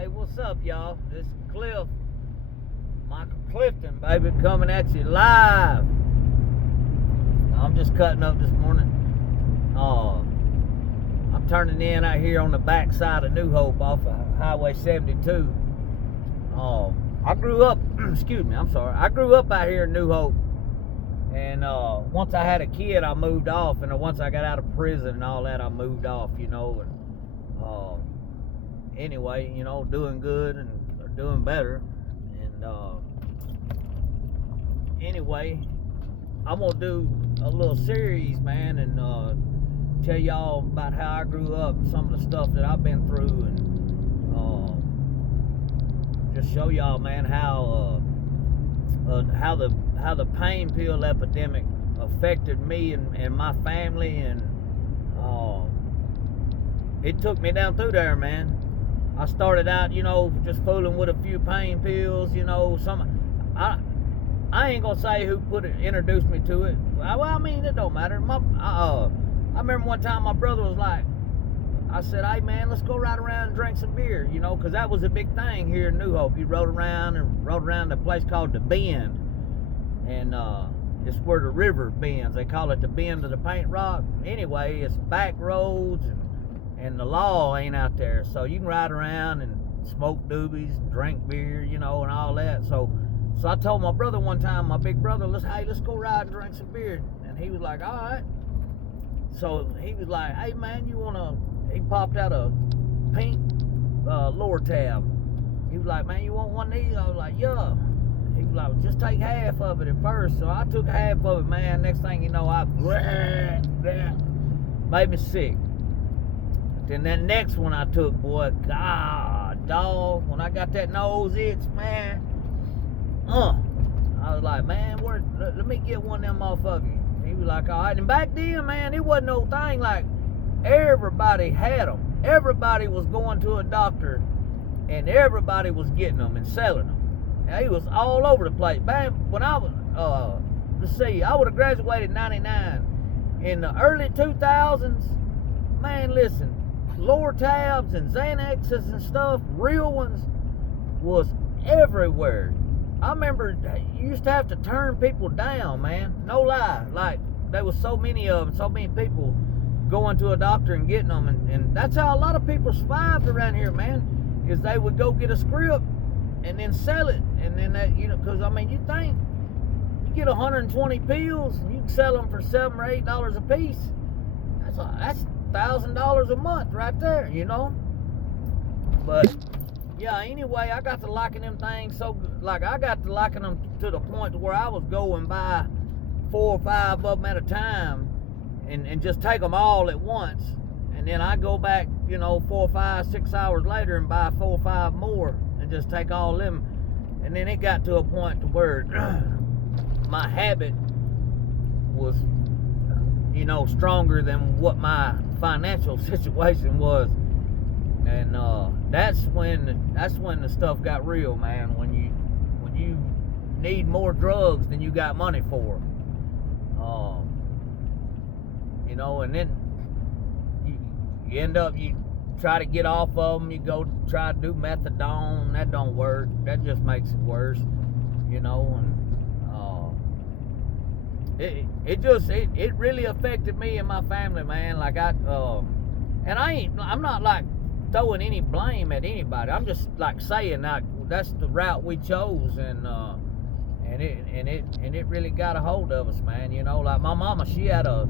Hey, what's up, y'all? This is Cliff, Michael Clifton, baby, coming at you live. I'm just cutting up this morning. I'm turning in out here on the backside of New Hope off of Highway 72. I grew up, I grew up out here in New Hope. And once I had a kid, I moved off. And once I got out of prison and all that, I moved off, you know. And anyway, you know, doing good and doing better. And anyway, I'm going to do a little series, man, and tell y'all about how I grew up and some of the stuff that I've been through. And just show y'all, man, how the pain pill epidemic affected me and my family, and it took me down through there, man. I started out, you know, just fooling with a few pain pills, you know. I ain't gonna say who introduced me to it. Well, I mean, it don't matter. I remember one time my brother was like, I said, hey man, let's go ride around and drink some beer, you know, because that was a big thing here in New Hope. You rode around a place called the Bend, and it's where the river bends. They call it the Bend of the Paint Rock. Anyway, it's back roads, and the law ain't out there, so you can ride around and smoke doobies and drink beer, you know, and all that. So I told my brother one time, my big brother, let's go ride and drink some beer, and he was like, all right. So he was like, hey man, he popped out a pink lower tab. He was like, man, you want one of these? I was like, yeah. He was like, just take half of it at first. So I took half of it, man. Next thing you know, made me sick. Then that next one I took, boy, God, dog, when I got that nose itch, man, I was like, man, let me get one of them off of you. He was like, all right. And back then, man, it wasn't no thing like everybody had them. Everybody was going to a doctor, and everybody was getting them and selling them. And he was all over the place. Man, when I was, I would have graduated in 99. In the early 2000s, man, listen, lower tabs and Xanaxes and stuff, real ones, was everywhere. I remember you used to have to turn people down, man. No lie. Like, there was so many of them, so many people going to a doctor and getting them. And that's how a lot of people survived around here, man, is they would go get a script and then sell it. And then that, you know, because, I mean, you think you get 120 pills and you can sell them for $7 or $8 a piece. That's $1,000 a month right there, you know. But yeah, anyway, I got to liking them things so good. Like, I got to liking them to the point to where I was going by 4 or 5 of them at a time and just take them all at once. And then I go back, you know, 4 or 5, 6 hours later and buy 4 or 5 more and just take all them. And then it got to a point to where my habit was, you know, stronger than what my financial situation was. And that's when the stuff got real, man. When you need more drugs than you got money for, you know. And then you end up, you try to get off of them. You go try to do methadone. That don't work. That just makes it worse, you know. And it really affected me and my family, man. Like I'm not like throwing any blame at anybody. I'm just like saying that that's the route we chose, and it really got a hold of us, man. You know, like my mama, she had a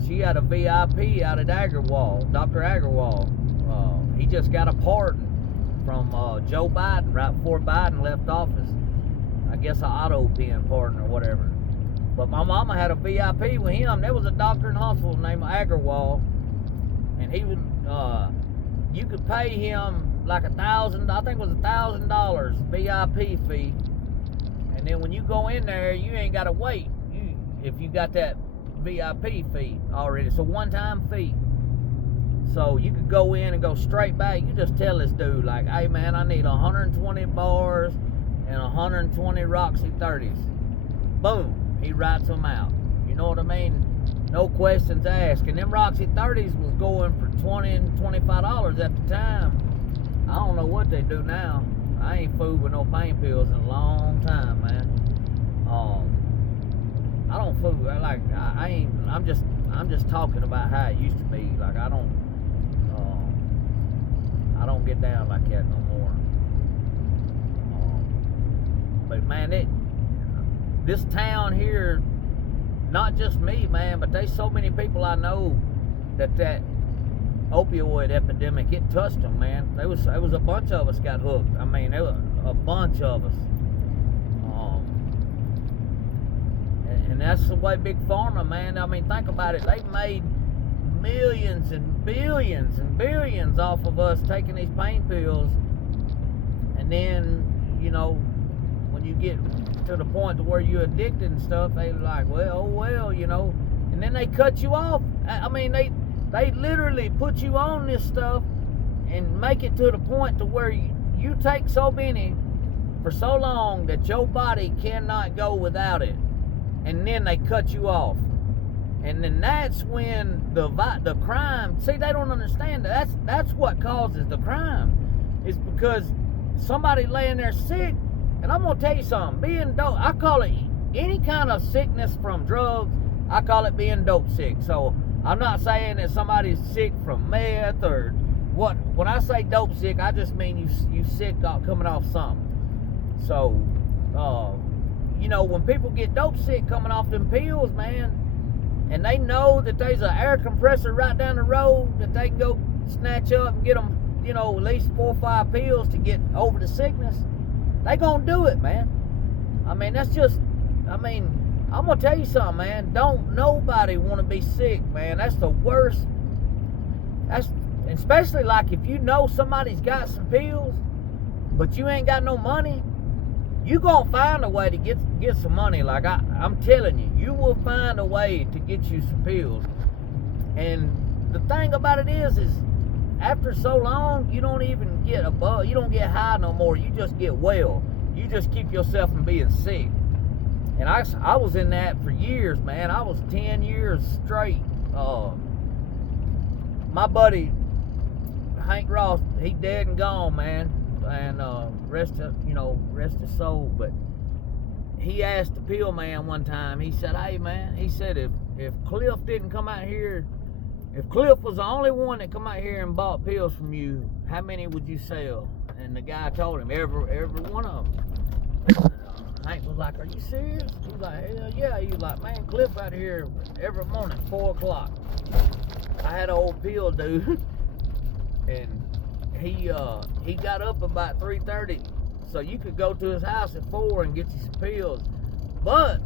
VIP out at Agrawal, Dr. Agrawal. He just got a pardon from Joe Biden right before Biden left office. I guess an auto pen pardon or whatever. But my mama had a VIP with him. There was a doctor in Huntsville named Agrawal, and he would, you could pay him like $1,000, I think it was $1,000 VIP fee. And then when you go in there, you ain't got to wait. If you got that VIP fee already, it's a one-time fee. So you could go in and go straight back. You just tell this dude, like, hey man, I need 120 bars and 120 Roxy 30s. Boom. He writes them out. You know what I mean? No questions asked. And them Roxy 30s was going for $20 and $25 at the time. I don't know what they do now. I ain't fooled with no pain pills in a long time, man. I don't fool. I ain't. I'm just talking about how it used to be. Like I don't get down like that no more. But man, this town here, not just me, man, but there's so many people I know that opioid epidemic, it touched them, man. There was a bunch of us got hooked. I mean, there was a bunch of us. And that's the way Big Pharma, man. I mean, think about it. They made millions and billions off of us taking these pain pills. And then, you know, when you get to the point to where you're addicted and stuff, they like, well, you know. And then they cut you off. I mean, they literally put you on this stuff and make it to the point to where you take so many for so long that your body cannot go without it. And then they cut you off. And then that's when the crime, see, they don't understand that. That's what causes the crime. It's because somebody laying there sick. And I'm going to tell you something. Being dope, I call it any kind of sickness from drugs, I call it being dope sick. So I'm not saying that somebody's sick from meth or what. When I say dope sick, I just mean you sick coming off something. So, you know, when people get dope sick coming off them pills, man, and they know that there's an air compressor right down the road that they can go snatch up and get them, you know, at least 4 or 5 pills to get over the sickness, they gonna do it, man. I mean, that's just, I mean, I'm gonna tell you something, man. Don't nobody want to be sick, man. That's the worst. That's especially like if you know somebody's got some pills, but you ain't got no money. You gonna find a way to get some money. Like I'm telling you, you will find a way to get you some pills. And the thing about it is after so long, you don't even get you don't get high no more. You just get well. You just keep yourself from being sick. And I was in that for years, man. I was 10 years straight. My buddy Hank Ross, he dead and gone, man. And rest his soul. But he asked the pill man one time. He said, "Hey, man," he said, if Cliff didn't come out here, if Cliff was the only one that come out here and bought pills from you, how many would you sell?" And the guy told him, every one of them. Hank was like, "Are you serious?" He was like, "Hell yeah." He was like, "Man, Cliff out here every morning, 4 o'clock. I had an old pill dude, and he got up about 3:30, so you could go to his house at 4 and get you some pills. But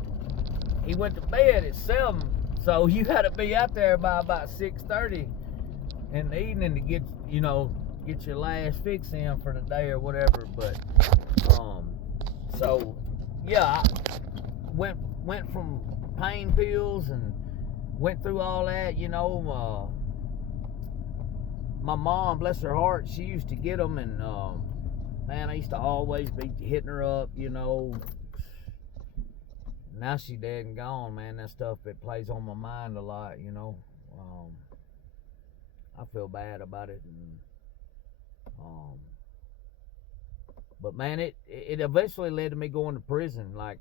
he went to bed at 7, so you had to be out there by about 6:30 in the evening to get your last fix in for the day or whatever. But so yeah, I went from pain pills and went through all that, my mom, bless her heart, she used to get them, and man, I used to always be hitting her up, Now she dead and gone, man. That stuff, it plays on my mind a lot, I feel bad about it, and but man, it eventually led to me going to prison. Like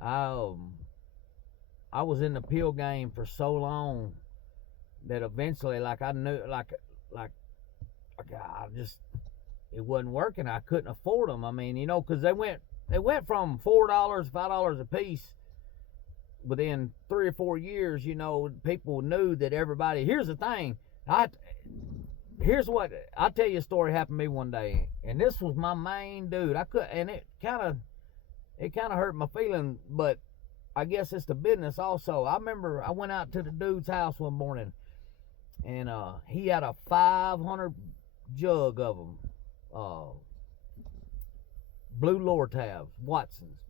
I was in the pill game for so long that eventually, like, I knew, like I just, it wasn't working. I couldn't afford them. I mean, because they went from $4, $5 a piece. Within 3 or 4 years, people knew that everybody. Here's the thing. I'll tell you a story happened to me one day, and this was my main dude. It kind of hurt my feeling, but I guess it's the business also. I remember I went out to the dude's house one morning, and he had a 500 jug of them, blue Lortabs, Watsons.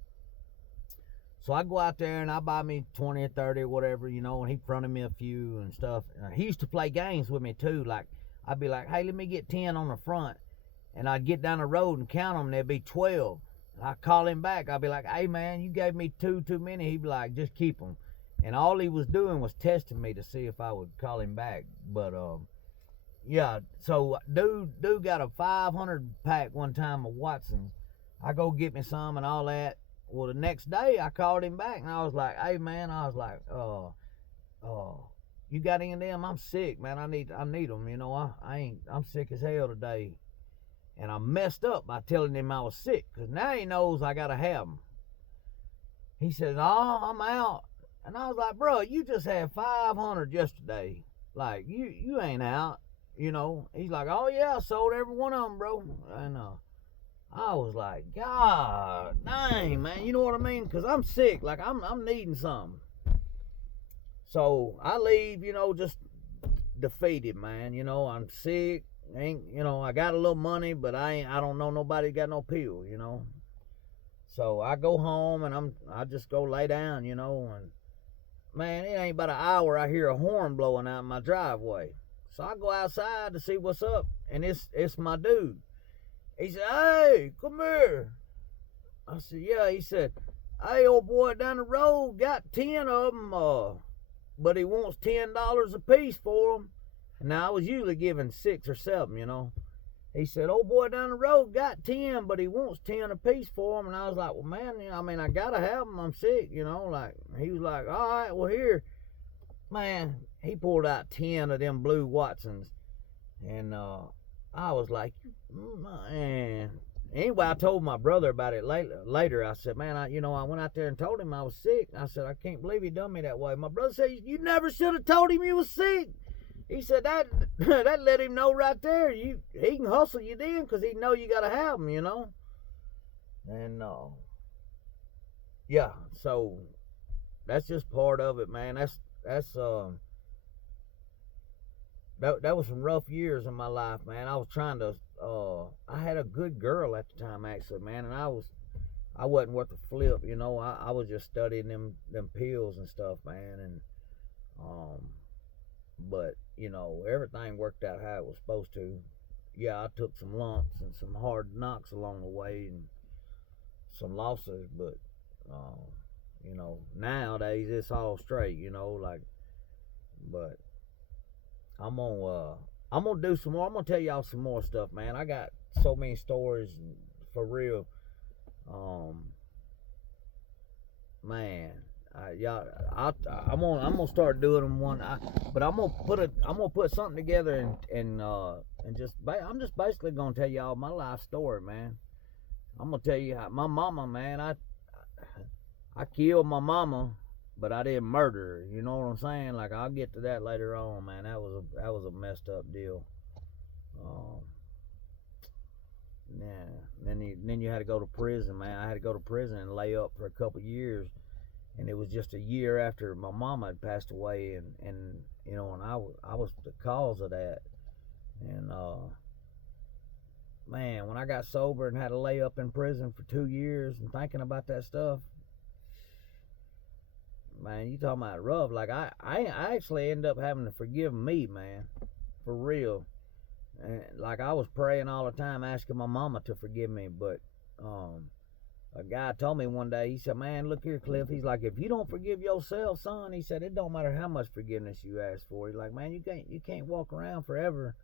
So I go out there and I buy me 20 or 30 or whatever, and he fronted me a few and stuff. He used to play games with me too. Like, I'd be like, "Hey, let me get 10 on the front." And I'd get down the road and count them, and there'd be 12. And I'd call him back. I'd be like, "Hey, man, you gave me 2 too many." He'd be like, "Just keep them." And all he was doing was testing me to see if I would call him back. But yeah. So dude got a 500 pack one time of Watsons. I go get me some and all that. Well, the next day I called him back and I was like, "Hey man," I was like, you got any of them? I'm sick, man. I need them. You know, I'm sick as hell today." And I messed up by telling him I was sick, because now he knows I gotta have them. He said, "Oh, I'm out." And I was like, "Bro, you just had 500 yesterday. Like, you ain't out, you know." He's like, "Oh, yeah, I sold every one of them, bro." And I was like, "God dang, man." You know what I mean? Because I'm sick. Like, I'm needing something. So I leave, just defeated, man. I'm sick. I got a little money, but I don't know nobody got no pill. So I go home and I just go lay down, and man, it ain't about an hour I hear a horn blowing out in my driveway. So I go outside to see what's up, and it's my dude. He said, "Hey, come here." I said, "Yeah." He said, "Hey, old boy down the road got 10 of them, but he wants $10 a piece for them." Now I was usually giving 6 or 7. He said, "Old boy down the road got 10, but he wants 10 a piece for them." And I was like, "Well, man, I gotta have them. I'm sick, Like, he was like, "All right, well, here." Man, he pulled out 10 of them blue Watsons. And I was like, "Man." Anyway, I told my brother about it later. I said, "Man, I went out there and told him I was sick." I said, "I can't believe he done me that way." My brother said, "You never should have told him you was sick." He said that that let him know right there. He can hustle you then, because he know you gotta have them. And yeah, so that's just part of it, man. That's that was some rough years in my life, man. I was trying to I had a good girl at the time, actually, man, and I wasn't worth a flip. I was just studying them pills and stuff, man. And but everything worked out how it was supposed to. Yeah, I took some lumps and some hard knocks along the way and some losses, but nowadays it's all straight. Like, but I'm gonna do some more. I'm gonna tell y'all some more stuff, man. I got so many stories for real. Um, Man, y'all, I'm gonna start doing them but I'm gonna put something together and I'm just basically gonna tell y'all my life story, man. I'm gonna tell you how my mama, man. I killed my mama, but I didn't murder her. You know what I'm saying? Like, I'll get to that later on, man. That was a messed up deal. Um, yeah. Then you had to go to prison, man. I had to go to prison and lay up for a couple years, and it was just a year after my mama had passed away, and I was the cause of that. And man, when I got sober and had to lay up in prison for 2 years and thinking about that stuff, man, you talking about rough. Like, I actually ended up having to forgive me, man, for real. And like, I was praying all the time, asking my mama to forgive me, but a guy told me one day, he said, "Man, look here, Cliff." He's like, "If you don't forgive yourself, son," he said, "it don't matter how much forgiveness you ask for." He's like, "Man, you can't walk around forever.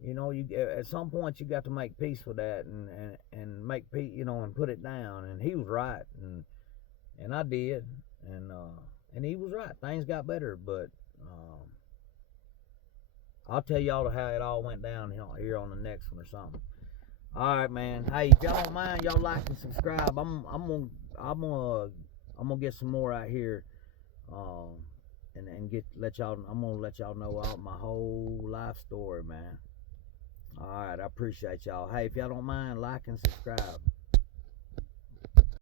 You at some point you got to make peace with that and make peace, and put it down." And he was right, and I did, and he was right. Things got better, but I'll tell y'all how it all went down here on the next one or something. All right, man. Hey, if y'all don't mind, y'all like and subscribe. I'm gonna get some more out here, and let y'all. I'm gonna let y'all know all my whole life story, man. All right, I appreciate y'all. Hey, if y'all don't mind, like and subscribe.